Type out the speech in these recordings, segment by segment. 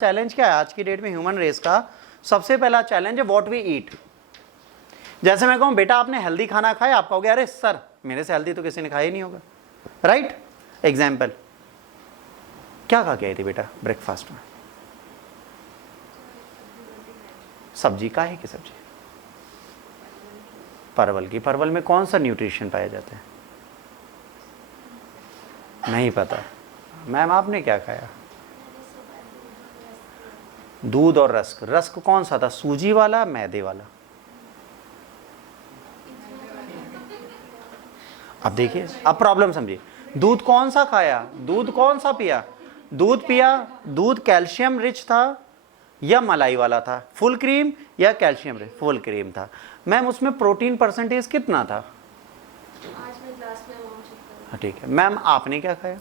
Challenge क्या है आज की डेट में ह्यूमन रेस का? सबसे पहला चैलेंज है व्हाट वी ईट। जैसे मैं कहूं बेटा आपने हेल्दी खाना खाया, आप कहोगे अरे सर मेरे से हेल्दी तो किसी ने खाया ही नहीं होगा, राइट? एग्जाम्पल, क्या खा के आई थी बेटा ब्रेकफास्ट में? सब्जी, काहे की सब्जी? परवल की। परवल में कौन सा न्यूट्रिशन पाया जाता है? नहीं पता। मैम आपने क्या खाया? दूध और रस्क। रस्क कौन सा था, सूजी वाला मैदे वाला? अब देखिए, अब प्रॉब्लम समझिए। दूध कौन सा खाया, दूध कौन सा पिया? दूध पिया, दूध कैल्शियम रिच था या मलाई वाला था? फुल क्रीम या कैल्शियम रिच? फुल क्रीम था। मैम उसमें प्रोटीन परसेंटेज कितना था? ठीक है। मैम आपने क्या खाया?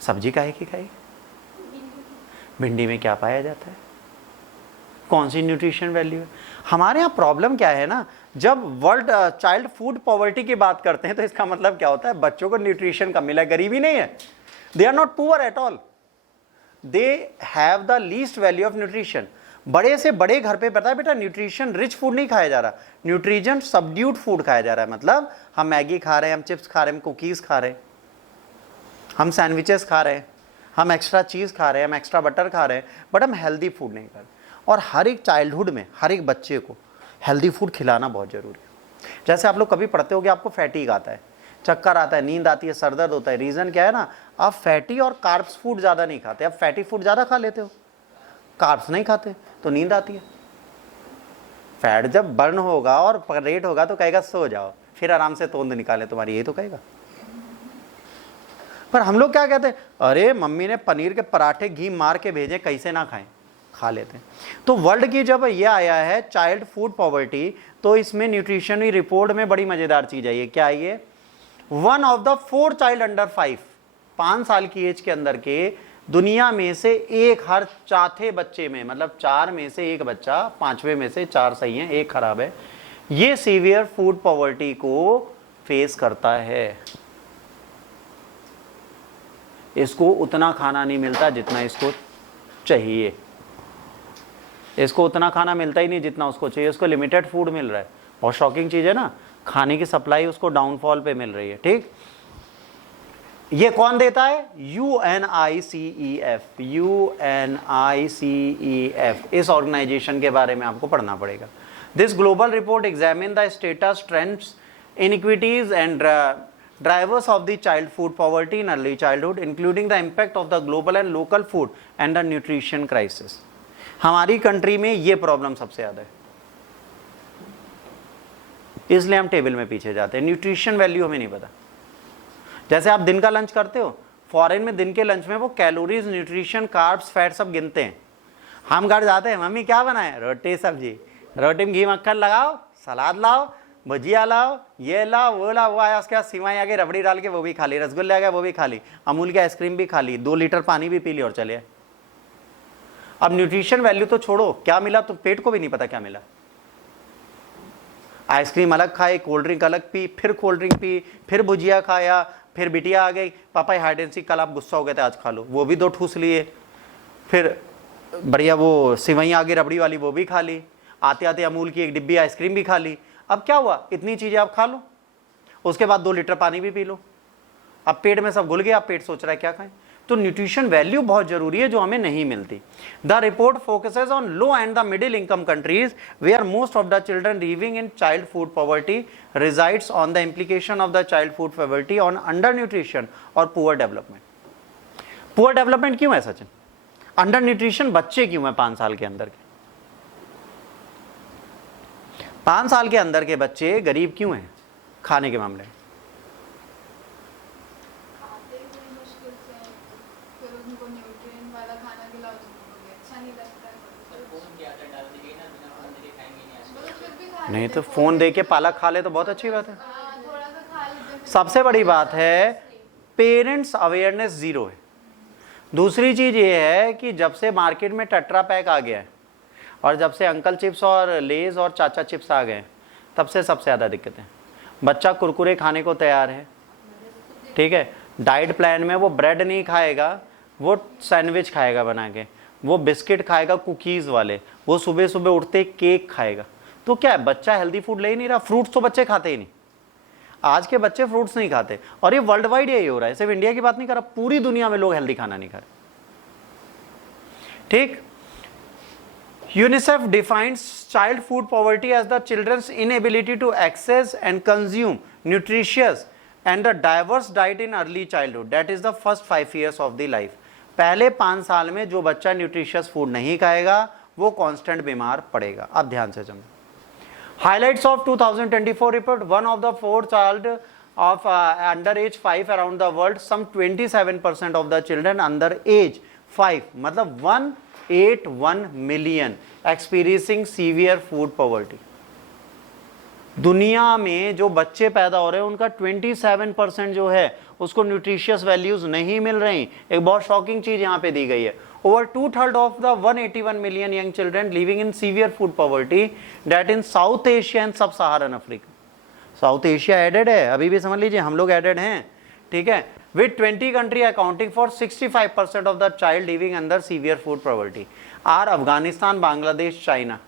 सब्जी काहे की खाई? भिंडी में क्या पाया जाता है? कौन सी न्यूट्रिशन वैल्यू है? हमारे यहाँ प्रॉब्लम क्या है ना, जब वर्ल्ड चाइल्ड फूड पॉवर्टी की बात करते हैं तो इसका मतलब क्या होता है? बच्चों को न्यूट्रिशन कम मिला, गरीबी नहीं है। They are not poor at all, they have the least value of nutrition. बड़े से बड़े घर पे पता है बेटा न्यूट्रिशन रिच फूड नहीं खाया जा रहा, न्यूट्रिशन सबड्यूट फूड खाया जा रहा है। मतलब हम मैगी खा रहे हैं, हम चिप्स खा रहे हैं, हम कुकीज खा रहे हैं, हम सैंडविचेस खा रहे हैं, हम एक्स्ट्रा चीज़ खा रहे हैं, हम एक्स्ट्रा बटर खा रहे हैं, बट हम हेल्दी फूड नहीं खा रहे। और हर एक चाइल्डहुड में हर एक बच्चे को हेल्दी फूड खिलाना बहुत ज़रूरी है। जैसे आप लोग कभी पढ़ते होगे, आपको फैटीग आता है, चक्कर आता है, नींद आती है, सर दर्द होता है। रीज़न क्या है ना, आप फैटी और कार्ब्स फूड ज़्यादा नहीं खाते, आप फैटी फूड ज़्यादा खा लेते हो, कार्ब्स नहीं खाते, तो नींद आती है। फैट जब बर्न होगा और रेट होगा तो कहेगा सो जाओ, फिर आराम से तोंद निकाले तुम्हारी, ये तो कहेगा। पर हम लोग क्या कहते हैं, अरे मम्मी ने पनीर के पराठे घी मार के भेजे, कैसे ना खाएं, खा लेते हैं। तो वर्ल्ड की जब ये आया है चाइल्ड फूड पॉवर्टी, तो इसमें न्यूट्रिशनरी रिपोर्ट में बड़ी मजेदार चीज है। ये क्या है? ये 1 of the 4 चाइल्ड अंडर 5 साल की एज के अंदर के दुनिया में से एक, हर चौथे बच्चे में, मतलब 4 में से एक बच्चा, 5वें में से 4 सही है, एक खराब है, ये सीवियर फूड पॉवर्टी को फेस करता है। इसको उतना खाना नहीं मिलता जितना इसको चाहिए, इसको उतना खाना मिलता ही नहीं जितना उसको चाहिए, उसको लिमिटेड फूड मिल रहा है। बहुत शॉकिंग चीज़ है ना, खाने की सप्लाई उसको डाउनफॉल पे मिल रही है। ठीक, ये कौन देता है? UNICEF। UNICEF, इस ऑर्गेनाइजेशन के बारे में आपको पढ़ना पड़ेगा। This global report examine the status, trends, inequities and drivers of the child food poverty in early childhood, including the impact of the global and local food and the nutrition crisis। हमारी country में ये problem सबसे ज़्यादा है, इसलिए हम table में पीछे जाते हैं। न्यूट्रिशन वैल्यू हमें नहीं पता। जैसे आप दिन का लंच करते हो, फॉरेन में दिन के लंच में वो कैलोरीज, न्यूट्रिशन, कार्ब्स, फैट सब गिनते हैं। हम घर जाते हैं, मम्मी क्या बनाए? रोटी सब्जी, रोटी में घी मक्खन लगाओ, सलाद लाओ, भुजिया लाओ, ये लाओ, वो लाओ, वो आया, उसके बाद सिवाई आ गई, रबड़ी डाल के वो भी खा ली, रसगुल्ले आ गए वो भी खा ली, अमूल की आइसक्रीम भी खा ली, 2 लीटर पानी भी पी ली और चले। अब न्यूट्रिशन वैल्यू तो छोड़ो, क्या मिला तो पेट को भी नहीं पता क्या मिला। आइसक्रीम अलग खाए, कोल्ड ड्रिंक अलग पी, फिर कोल्ड ड्रिंक पी, फिर भुजिया खाया, फिर बिटिया आ गई, पापा हाइड एंड सीक, कल आप गुस्सा हो गए थे आज खा लो, वो भी 2 ठूस लिए, फिर बढ़िया वो सिवई आ गई रबड़ी वाली, वो भी खा ली, आते आते अमूल की 1 डिब्बी आइसक्रीम भी खा ली। अब क्या हुआ, इतनी चीजें आप खा लो, उसके बाद 2 लीटर पानी भी पी लो, अब पेट में सब घुल गया, अब पेट सोच रहा है क्या खाएं। तो न्यूट्रिशन वैल्यू बहुत जरूरी है जो हमें नहीं मिलती। The report focuses on low and the middle income countries where most of the children living in child food poverty resides on the implication of the child food poverty on under nutrition और poor development. Poor development क्यों है Sachin? Under nutrition बच्चे क्यों है 5 साल के अंदर के? 5 साल के अंदर के बच्चे गरीब क्यों हैं खाने के मामले में? नहीं तो फोन दे के पालक खा ले तो बहुत अच्छी बात है। सबसे बड़ी बात है पेरेंट्स अवेयरनेस जीरो है। दूसरी चीज ये है कि जब से मार्केट में टेट्रा पैक आ गया है और जब से अंकल चिप्स और लेज और चाचा चिप्स आ गए, तब से सबसे ज़्यादा दिक्कतें। बच्चा कुरकुरे खाने को तैयार है, ठीक है, डाइट प्लान में वो ब्रेड नहीं खाएगा, वो सैंडविच खाएगा बना के, वो बिस्किट खाएगा कुकीज़ वाले, वो सुबह सुबह उठते केक खाएगा। तो क्या है, बच्चा हेल्दी फूड ले ही नहीं रहा। फ्रूट्स तो बच्चे खाते ही नहीं, आज के बच्चे फ्रूट्स नहीं खाते, और ये वर्ल्ड वाइड यही हो रहा है, सिर्फ इंडिया की बात नहीं कर रहा, पूरी दुनिया में लोग हेल्दी खाना नहीं खा रहे। ठीक। UNICEF defines child food poverty as the children's inability to access and consume nutritious and the diverse diet in early childhood, that is the first 5 years of the life. पहले 5 साल में जो बच्चा न्यूट्रिशियस फूड नहीं खाएगा वो constant बीमार पड़ेगा। अब ध्यान से समझो। Highlights of 2024 report: one of the 4 child of under age 5 around the world, some 27% of the children under age 5, मतलब 181 million experiencing severe food poverty। दुनिया में जो बच्चे पैदा हो रहे हैं उनका 27% जो है उसको न्यूट्रिशियस वैल्यूज नहीं मिल रही। एक बहुत शॉकिंग चीज यहाँ पे दी गई है, over 2/3 of the 181 million young children living in severe food poverty that in South Asia and Sub-Saharan Africa। South Asia एडेड है, अभी भी समझ लीजिए हम लोग एडेड हैं, ठीक है। with 20 country accounting for 65% of the child living under severe food poverty are Afghanistan, Bangladesh, China,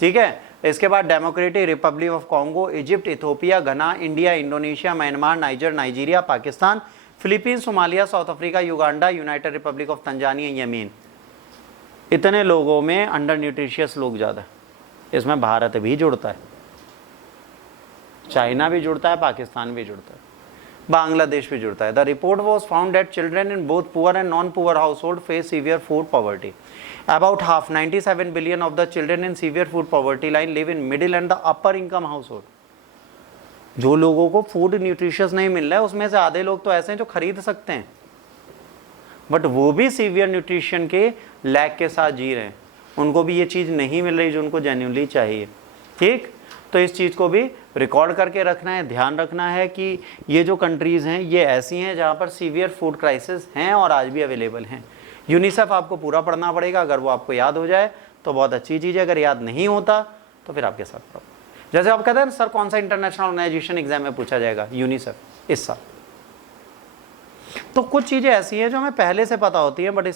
ठीक है। इसके बाद democratic republic of Congo, Egypt, Ethiopia, Ghana, India, Indonesia, Myanmar, Niger, Nigeria, Pakistan, Philippines, Somalia, South Africa, Uganda, united republic of Tanzania, Yemen. इतने लोगों में under nutritious लोग ज़्यादा है। इसमें भारत भी जुड़ता है, चाइना भी जुड़ता है, पाकिस्तान भी जुड़ता है, बांग्लादेश भी जुड़ता है। The report was found that children in both poor and non poor house hold face severe food poverty. About half 97 billion of the children in severe food poverty line live in middle and the upper income house hold. जो लोगों को food nutritious नहीं मिल रहा है उसमें से आधे लोग तो ऐसे हैं जो खरीद सकते हैं, बट वो भी सीवियर न्यूट्रिशन के लैक के साथ जी रहे हैं, उनको भी ये चीज़ नहीं मिल रही जो उनको जेन्युइनली चाहिए। ठीक, तो इस चीज़ को भी रिकॉर्ड करके रखना है, ध्यान रखना है कि ये जो कंट्रीज़ हैं ये ऐसी हैं जहाँ पर सीवियर फूड क्राइसिस हैं और आज भी अवेलेबल हैं। यूनिसेफ आपको पूरा पढ़ना पड़ेगा, अगर वो आपको याद हो जाए तो बहुत अच्छी चीज़ है, अगर याद नहीं होता तो फिर आपके साथ प्रॉब्लम। जैसे आप कहते हैं सर कौन सा इंटरनेशनल ऑर्गेनाइजेशन एग्जाम में पूछा जाएगा, यूनिसेफ इस साल। तो कुछ चीज़ें ऐसी हैं जो हमें पहले से पता होती हैं बट इसको